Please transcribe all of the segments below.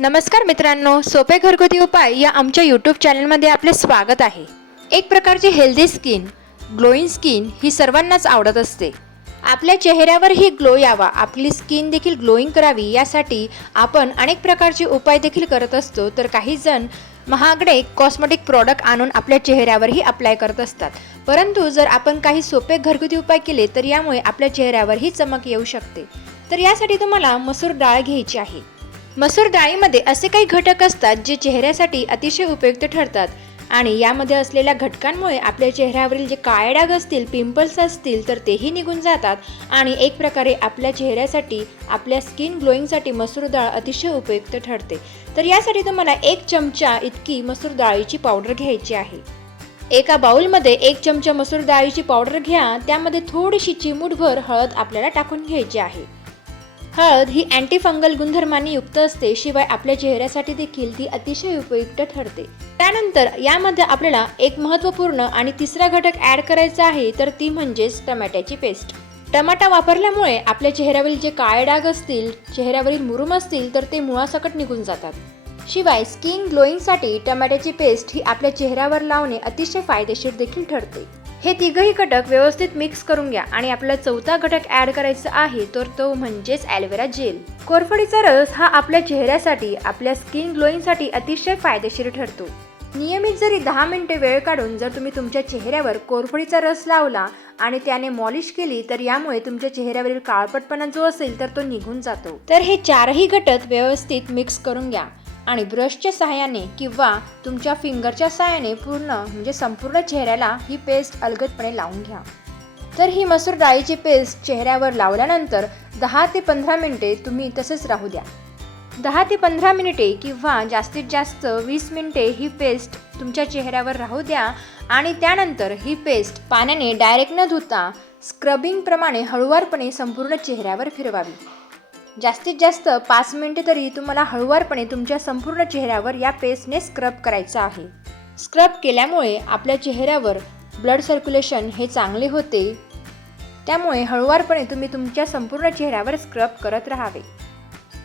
नमस्कार मित्रांनो सोपे घरगुती उपाय या आमच्या यूट्यूब चॅनलमध्ये आपले स्वागत आहे. एक प्रकारची हेल्दी स्किन ग्लोईंग स्किन ही सर्वांनाच आवडत असते. आपल्या चेहऱ्यावर ही ग्लो यावा आपली स्किन देखील ग्लोईंग करावी यासाठी आपण अनेक प्रकारचे उपाय देखील करत असतो तर काही जण महागडे कॉस्मेटिक प्रॉडक्ट आणून आपल्या चेहऱ्यावरही अप्लाय करत असतात. परंतु जर आपण काही सोपे घरगुती उपाय केले तर यामुळे आपल्या चेहऱ्यावरही चमक येऊ शकते. तर यासाठी तुम्हाला मसूर डाळ घ्यायची आहे. मसूर डाळीमध्ये असे काही घटक असतात जे चेहऱ्यासाठी अतिशय उपयुक्त ठरतात. आणि यामध्ये असलेल्या घटकांमुळे आपल्या चेहऱ्यावरील जे काळे डाग असतील पिंपल्स असतील तर तेही निघून जातात. आणि एक प्रकारे आपल्या चेहऱ्यासाठी आपल्या स्किन ग्लोईंगसाठी मसूर डाळ अतिशय उपयुक्त ठरते. तर यासाठी तुम्हाला एक चमचा इतकी मसूर डाळीची पावडर घ्यायची आहे. एका बाउलमध्ये एक चमचा मसूर डाळीची पावडर घ्या. त्यामध्ये थोडीशी चिमूटभर हळद आपल्याला टाकून घ्यायची आहे. हळद ही अँटीफंगल गुणधर्मांनी युक्त असते शिवाय आपल्या चेहऱ्यासाठी देखील ती अतिशय उपयुक्त ठरते. त्यानंतर यामध्ये आपल्याला एक महत्त्वपूर्ण आणि तिसरा घटक ॲड करायचा आहे तर ती म्हणजेच टमाट्याची पेस्ट. टमाटा वापरल्यामुळे आपल्या चेहऱ्यावरील जे काळे डाग असतील चेहऱ्यावरील मुरुम असतील तर ते मुळासकट निघून जातात. शिवाय स्किन ग्लोईंगसाठी टमाट्याची पेस्ट ही आपल्या चेहऱ्यावर लावणे अतिशय फायदेशीर देखील ठरते. हे तिघही घटक व्यवस्थित मिक्स करून घ्या आणि आपला चौथा घटक ऍड करायचा आहे तर तो म्हणजेच ॲलोवेरा जेल कोरफडीचा रस हा आपल्या चेहऱ्यासाठी आपल्या स्किन ग्लोईंगसाठी अतिशय फायदेशीर ठरतो. नियमित जरी दहा मिनिटे वेळ काढून जर तुम्ही तुमच्या चेहऱ्यावर कोरफडीचा रस लावला आणि त्याने मॉलिश केली तर यामुळे तुमच्या चेहऱ्यावरील काळपटपणा जो असेल तर तो निघून जातो. तर हे चारही घटक व्यवस्थित मिक्स करून घ्या. आणि ब्रशच्या सहाय्याने किंवा तुमच्या फिंगरच्या सहाय्याने पूर्ण म्हणजे संपूर्ण चेहऱ्याला ही पेस्ट अलगदपणे लावून घ्या. तर ही मसूर डाळीची पेस्ट चेहऱ्यावर लावल्यानंतर दहा ते पंधरा मिनिटे तुम्ही तसेच राहू द्या. दहा ते पंधरा मिनिटे किंवा जास्तीत जास्त वीस मिनिटे ही पेस्ट तुमच्या चेहऱ्यावर राहू द्या आणि त्यानंतर ही पेस्ट पाण्याने डायरेक्ट न धुता स्क्रबिंगप्रमाणे हळुवारपणे संपूर्ण चेहऱ्यावर फिरवावी. जास्तीत जास्त पाच मिनटे तरी तुम्हाला हळुवारपणे तुमच्या संपूर्ण चेहऱ्यावर या पेस्टने स्क्रब करायचं आहे. स्क्रब केल्यामुळे आपल्या चेहऱ्यावर ब्लड सर्क्युलेशन हे चांगले होते. त्यामुळे हळुवारपणे तुम्ही तुमच्या संपूर्ण चेहऱ्यावर स्क्रब करत राहावे.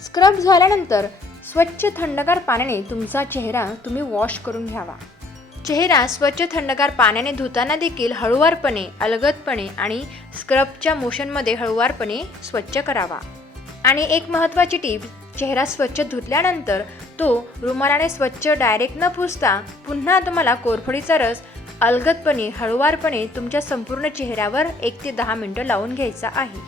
स्क्रब झाल्यानंतर स्वच्छ थंडगार पाण्याने तुमचा चेहरा तुम्ही वॉश करून घ्यावा. चेहरा स्वच्छ थंडगार पाण्याने धुताना देखील हळुवारपणे अलगदपणे आणि स्क्रबच्या मोशनमध्ये हळुवारपणे स्वच्छ करावा. आणि एक महत्त्वाची टीप चेहरा स्वच्छ धुतल्यानंतर तो रुमालाने स्वच्छ डायरेक्ट न पुसता पुन्हा तुम्हाला कोरफडीचा रस अलगदपणे हळुवारपणे तुमच्या संपूर्ण चेहऱ्यावर एक ते दहा मिनटं लावून घ्यायचा आहे.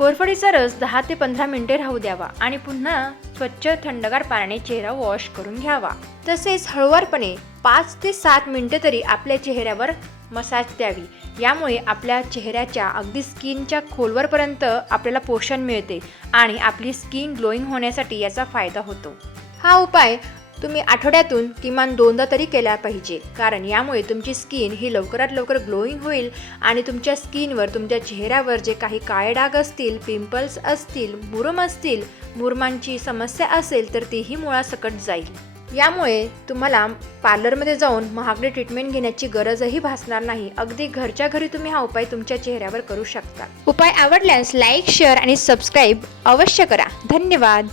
कोरफडीचा रस दहा ते पंधरा मिनिटे राहू द्यावा आणि पुन्हा स्वच्छ थंडगार पाण्याने चेहरा वॉश करून घ्यावा. तसेच हळूवारपणे पाच ते सात मिनिटे तरी आपल्या चेहऱ्यावर मसाज द्यावी. यामुळे आपल्या चेहऱ्याच्या अगदी स्किनच्या खोलवरपर्यंत आपल्याला पोषण मिळते आणि आपली स्किन ग्लोईंग होण्यासाठी याचा फायदा होतो. हा उपाय तुम्ही आठवड्यातून किमान दोनदा तरी केल्या पाहिजे. कारण यामुळे तुमची स्किन ही लवकरात लवकर ग्लोईंग होईल आणि तुमच्या स्किनवर तुमच्या चेहऱ्यावर जे काही काळे डाग असतील पिंपल्स असतील मुरम असतील मुरमांची समस्या असेल तर तीही मुळासकट जाईल. यामुळे तुम्हाला पार्लरमध्ये जाऊन महागडे ट्रीटमेंट घेण्याची गरजही भासणार नाही. अगदी घरच्या घरी तुम्ही हा उपाय तुमच्या चेहऱ्यावर करू शकता. उपाय आवडल्यास लाईक शेअर आणि सबस्क्राईब अवश्य करा. धन्यवाद.